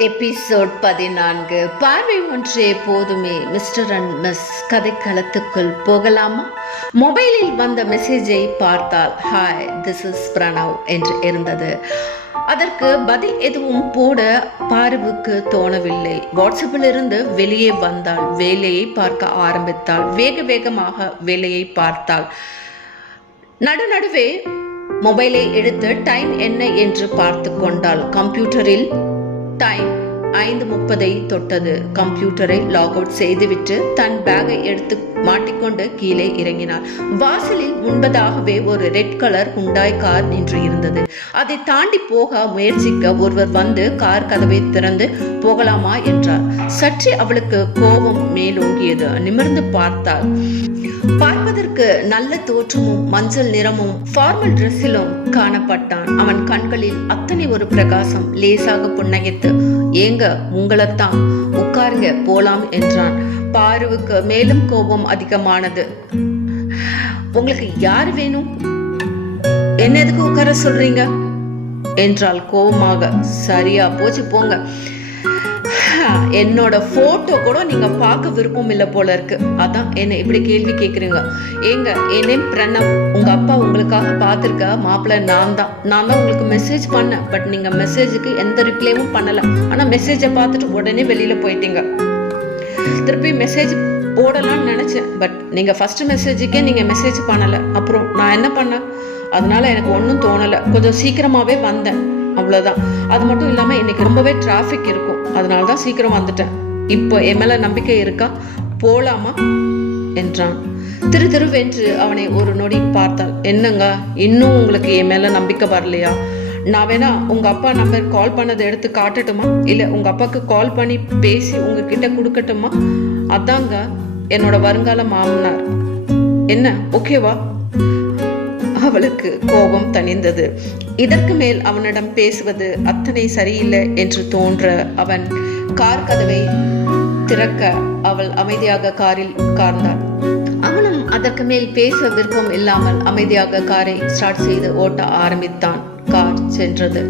Episode பதினான்கு. பார்வை ஒன்றே போதுமே மிஸ்டர் அண்ட் மிஸ். கதைக்களத்துக்குள் போகலாமா? மொபைலில் வந்த மெசேஜை பார்த்தால் ஹாய் திஸ் இஸ் பிரணவ் என்று இருந்தது. அதற்கு பதில் எதுவும் போட பார்வுக்கு தோணவில்லை. வாட்ஸ்அப்பில் இருந்து வெளியே வந்தாள் வேலையை பார்க்க ஆரம்பித்தாள். வேக வேகமாக வேலையை பார்த்தாள். நடுநடுவே மொபைலை எடுத்து டைம் என்ன? என்று பார்த்து கொண்டாள். கம்ப்யூட்டரில் டைம் ஐந்து முப்பதை தொட்டது. கம்ப்யூட்டரை லாக் அவுட் செய்துவிட்டு தன் பேக்கை எடுத்து மாட்டிக்கொண்டு கீழே இறங்கினார் வாசலில் முன்பதாகவே ஒரு ரெட் கலர் குண்டாய் கார் நின்று இருந்தது. அதை தாண்டி போக முயற்சிக்க ஒருவர் வந்து கார் கதவை திறந்து போகலாமா என்றார். சற்றே அவளுக்கு கோபம் மேலோங்கியது. நிமிர்ந்து பார்த்தாள். பார்ப்பதற்கு நல்ல தோற்றமும் மஞ்சள் நிறமும் ஃபார்மல் ட்ரெஸ்ஸிலும் காணப்பட்டான். அவன் கண்களில் அத்தனை ஒரு பிரகாசம் லேசாக புன்னகைத்து ஏங்க உங்களைத்தான். உட்காருங்க போலாம் என்றான். பாருவுக்கு மேலும் கோபம் அதிகமானது. உங்களுக்கு யார் வேணும்? என்ன எதுக்கு உட்கார சொல்றீங்க? என்றாள் கோபமாக. சரியா போச்சு போங்க. என்னோட ஃபோட்டோ கூட நீங்க பார்க்க விருப்பம் இல்லை போல இருக்கு. அதான் என்ன இப்படி கேள்வி கேட்குறீங்க ஏங்க என் பிரணவ். உங்க அப்பா உங்களுக்காக பார்த்துருக்க மாப்பிள்ளை நான் தான். நான் தான் உங்களுக்கு மெசேஜ் பண்ணேன். பட் நீங்க மெசேஜுக்கு எந்த ரிப்ளைவும் பண்ணல. ஆனா மெசேஜை பார்த்துட்டு உடனே வெளியில போயிட்டீங்க. திருப்பி மெசேஜ் போடலாம்னு நினைச்சேன். பட் நீங்க ஃபர்ஸ்ட் மெசேஜுக்கே நீங்க மெசேஜ் பண்ணல. அப்புறம் நான் என்ன பண்ணேன்? அதனால எனக்கு ஒன்றும் தோணலை. கொஞ்சம் சீக்கிரமாவே வந்தேன். அவ்வளோதான் அது மட்டும் இல்லாமல் இன்னைக்கு ரொம்பவே டிராஃபிக் இருக்கும். அதனால தான் சீக்கிரம் வந்துட்டேன். இப்போ என் மேலே நம்பிக்கை இருக்கா? போலாமா? என்றான். திரு திருவென்று அவனை ஒரு நொடி பார்த்தாள். என்னங்க? இன்னும் உங்களுக்கு என் மேல நம்பிக்கை வரலையா? நான் வேணா உங்க அப்பா நம்பர் கால் பண்ணதை எடுத்து காட்டட்டுமா? இல்லை உங்க அப்பாவுக்கு கால் பண்ணி பேசி உங்ககிட்ட கொடுக்கட்டுமா? அதாங்க என்னோட வருங்கால மாமனார். என்ன? ஓகேவா அவளுக்கு கோபம் தணிந்தது. இதற்கு மேல் அவனிடம் பேசுவது அத்தனை சரியில்லை என்று தோன்ற அவன் கார் கதவை திறக்க அவள் அமைதியாக காரில் உட்கார்ந்தாள். அவனும் அதற்கு மேல் பேச விருப்பம் இல்லாமல் அமைதியாக காரை ஸ்டார்ட் செய்து ஓட்ட ஆரம்பித்தான். கார் சென்றது.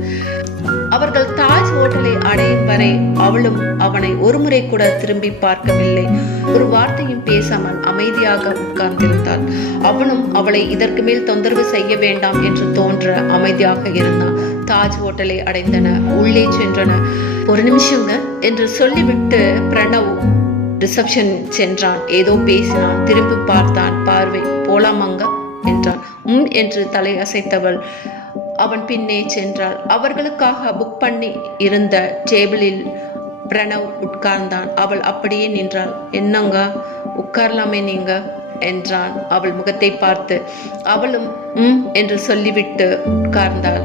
அவர்கள் தாஜ் ஹோட்டலை அடையும் வரை அவளும் அவனை ஒருமுறை கூட திரும்பி பார்க்கவில்லை. ஒரு வார்த்தையும் பேசாமல் அமைதியாக உட்கார்ந்திருந்தாள். அவனும் அவளை இதற்கு மேல் தொந்தரவு செய்ய வேண்டாம் என்று தோன்ற அமைதியாக இருந்தான். தாஜ் ஹோட்டலை அடைந்தன. உள்ளே சென்றன. ஒரு நிமிஷங்க என்று சொல்லிவிட்டு பிரணவ் ரிசப்ஷன் சென்றான். ஏதோ பேசினான். திரும்பி பார்த்தான். பார்வை போலாமாங்க? என்றான். உம் என்று தலை அசைத்தவள். அவன் பின்னே சென்றாள். அவர்களுக்காக புக் பண்ணி இருந்த டேபிளில் பிரணவ் உட்கார்ந்தான். அவள் அப்படியே நின்றாள். என்னங்க? உட்காரலாமே நீங்க? என்றான். அவள் முகத்தை பார்த்து அவளும் ம் என்று சொல்லிவிட்டு உட்கார்ந்தாள்.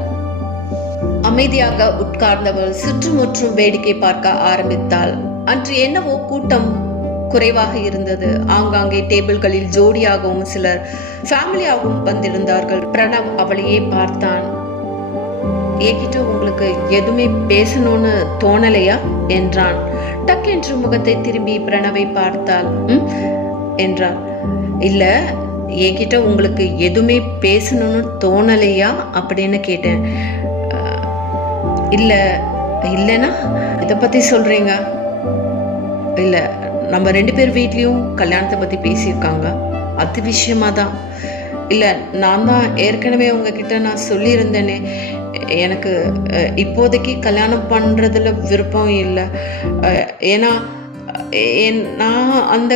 அமைதியாக உட்கார்ந்தவள் சுற்றுமுற்றும் வேடிக்கை பார்க்க ஆரம்பித்தாள். அன்று என்னவோ கூட்டம் குறைவாக இருந்தது. ஆங்காங்கே டேபிள்களில் ஜோடியாகவும் சிலர் ஃபேமிலியாகவும் வந்திருந்தார்கள். பிரணவ் அவளையே பார்த்தான். என்கிட்ட உங்களுக்கு எதுவுமே பேசணும்னு தோணலையா? என்றான். டக் என்று முகத்தை திரும்பி பிரணவை பார்த்தாள். ம்? என்றான் இல்ல என்கிட்ட உங்களுக்கு எதுவுமே பேசணும்னு தோணலையா? அப்படின்னு கேட்டேன். இல்ல இல்லைன்னா இதை பத்தி சொல்றீங்க? இல்ல நம்ம ரெண்டு பேர் வீட்லயும் கல்யாணத்தை பத்தி பேசியிருக்காங்க. அது விஷயமா தான் இல்லை நான் தான் ஏற்கனவே உங்ககிட்ட நான் சொல்லியிருந்தேனே. எனக்கு இப்போதைக்கு கல்யாணம் பண்ணுறதுல விருப்பம் இல்லை. ஏன்னா என் நான் அந்த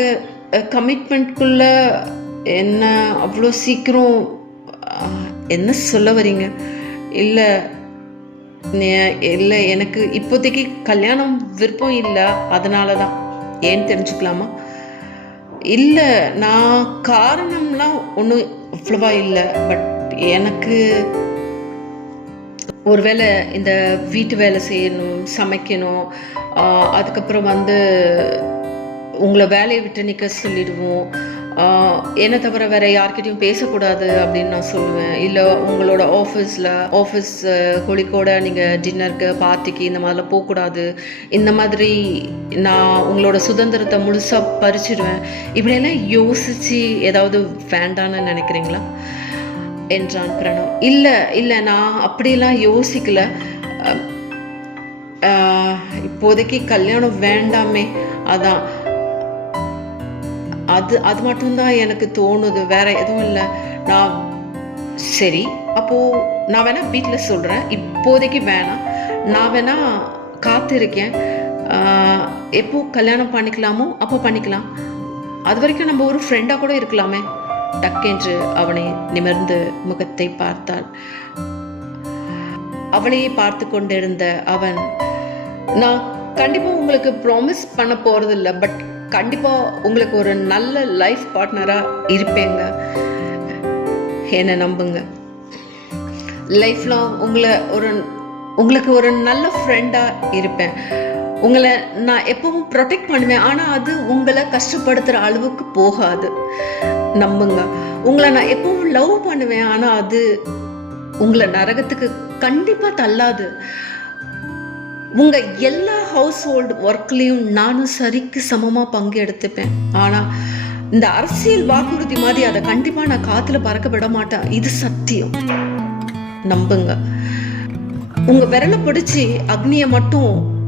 கமிட்மெண்ட்குள்ள என்ன அவ்வளோ சீக்கிரம் என்ன சொல்ல வரீங்க? இல்லை இல்லை எனக்கு இப்போதைக்கு கல்யாணம் விருப்பம் இல்லை அதனால தான் ஏன்னு தெரிஞ்சுக்கலாமா? இல்லை நான் காரணம்லாம் ஒன்றும் அவ்வளோவா இல்லை பட் எனக்கு ஒருவேளை இந்த வீட்டு வேலை செய்யணும் சமைக்கணும் அதுக்கப்புறம் வந்து உங்களை வேலையை விட்டு நிற்க சொல்லிடுவோம். என்னை தவிர வேற யார்கிட்டையும் பேசக்கூடாது அப்படின்னு நான் சொல்லுவேன். இல்லை உங்களோட ஆஃபீஸில் ஆஃபீஸ் கொலிக்கோட நீங்கள் டின்னருக்கு பார்ட்டிக்கு இந்த மாதிரிலாம் போகக்கூடாது. இந்த மாதிரி நான் உங்களோட சுதந்திரத்தை முழுசாக பறிச்சிடுவேன். இப்படியெல்லாம் யோசித்து ஏதாவது வேண்டான்னு நினைக்கிறீங்களா? என்றான் பிரணவ். இல்லை இல்லை நான் அப்படியெல்லாம் யோசிக்கல. இப்போதைக்கு கல்யாணம் வேண்டாமே. அதான். அது அது மட்டும்தான் எனக்கு தோணுது. வேற எதுவும் இல்லை. நான் சரி. அப்போ நான் வேணா வீட்டில் சொல்கிறேன் இப்போதைக்கு வேணாம். நான் வேணா காத்திருக்கேன். எப்போ கல்யாணம் பண்ணிக்கலாமோ அப்போ பண்ணிக்கலாம். அது வரைக்கும் நம்ம ஒரு ஃப்ரெண்டாக கூட இருக்கலாமே. டக்கென்று அவனை நிமிர்ந்து முகத்தை பார்த்தாள். அவளையே பார்த்து கொண்டிருந்த அவன் நான் கண்டிப்பாக உங்களுக்கு ப்ராமிஸ் பண்ண போறது பட் கண்டிப்பா உங்களுக்கு ஒரு நல்ல லைஃப் பார்ட்னரா இருப்பேங்க. என்னை நம்புங்க. லைஃப் லாங் உங்களை ஒரு உங்களுக்கு ஒரு நல்ல ஃப்ரெண்டாக இருப்பேன். உங்களை நான் எப்பவும் ப்ரொடெக்ட் பண்ணுவேன் ஆனால் அது உங்களை கஷ்டப்படுத்துகிற அளவுக்கு போகாது. நம்புங்க. உங்களை நான் எப்பவும் லவ் பண்ணுவேன் ஆனா அது உங்களை நரகத்துக்கு கண்டிப்பா தள்ளாது. உங்க எல்லா ஹவுஸ் ஹோல்டு ஒர்க்லயும் நானும் சரிக்கு சமமா பங்கு எடுத்துப்பேன். ஆனா இந்த அரசியல் வாக்குறுதி மாதிரி அதை கண்டிப்பா நான் காத்துல பறக்க விட மாட்டேன். இது சத்தியம். நம்புங்க. உங்க விரலை பிடிச்சி அக்னிய மட்டும்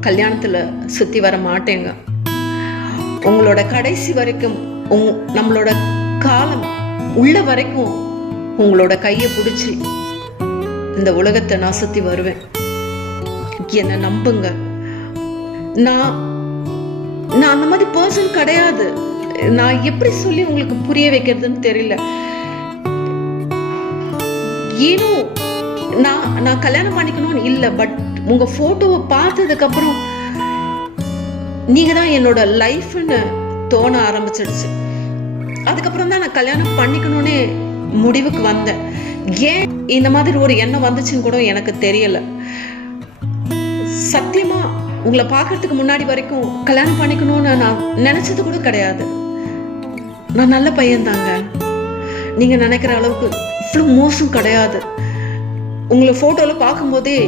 கல்யாணத்துல சுத்தி வர மாட்டேங்க. உங்களோட கடைசி வரைக்கும் நம்மளோட காலம் உள்ள வரைக்கும் உங்களோட கையை பிடிச்சி இந்த உலகத்தை நான் வருவேன். என்ன நம்புங்க. நான் நான் அந்த மாதிரி பர்சன் கிடையாது. நான் எப்படி சொல்லி உங்களுக்கு புரிய வைக்கிறதுன்னு தெரியல. ஏனோ நான் நான் கல்யாணம் பண்ணிக்கணும்னு இல்லை பட் உங்க போட்டோவை பார்த்ததுக்கு அப்புறம் நீங்க தான் என்னோட லைஃப்னு தோண ஆரம்பிச்சிடுச்சு அதுக்கப்புறம் தான் நான் கல்யாணம் பண்ணிக்கணும்னே முடிவுக்கு வந்தேன். ஏன் இந்த மாதிரி ஒரு எண்ணம் வந்துச்சுன்னு கூட எனக்கு தெரியல. சத்தியமா உங்களை பார்க்கறதுக்கு முன்னாடி வரைக்கும் கல்யாணம் பண்ணிக்கணும்னு நான் நினைச்சது கூட கிடையாது. நான் நல்ல பையன்தாங்க நீங்க நினைக்கிற அளவுக்கு இவ்வளோ மோசம் கிடையாது. உங்களை போட்டோல பார்க்கும்போதே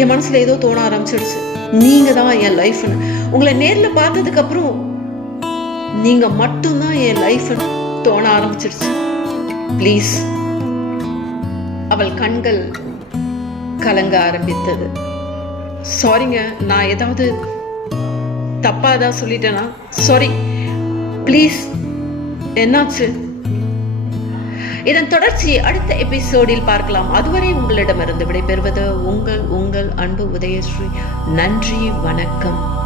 என் மனசுல ஏதோ தோண ஆரம்பிச்சிடுச்சு நீங்க தான் என் லைஃப்னு உங்களை நேரில் பார்த்ததுக்கு அப்புறம் நீங்க மட்டும்தான் என் லைஃப் தோண ஆரம்பிச்சிடுச்சு ப்ளீஸ் அவள் கண்கள் கலங்க ஆரம்பித்தது. சாரிங்க நான் ஏதாவது தப்பாக தான் சொல்லிட்டேனா? சாரி ப்ளீஸ் என்னாச்சு? இதன் தொடர்ச்சி அடுத்த எபிசோடில் பார்க்கலாம். அதுவரை உங்களிடமிருந்து விடைபெறுவது உங்கள் உங்கள் அன்பு உதயஸ்ரீ. நன்றி வணக்கம்.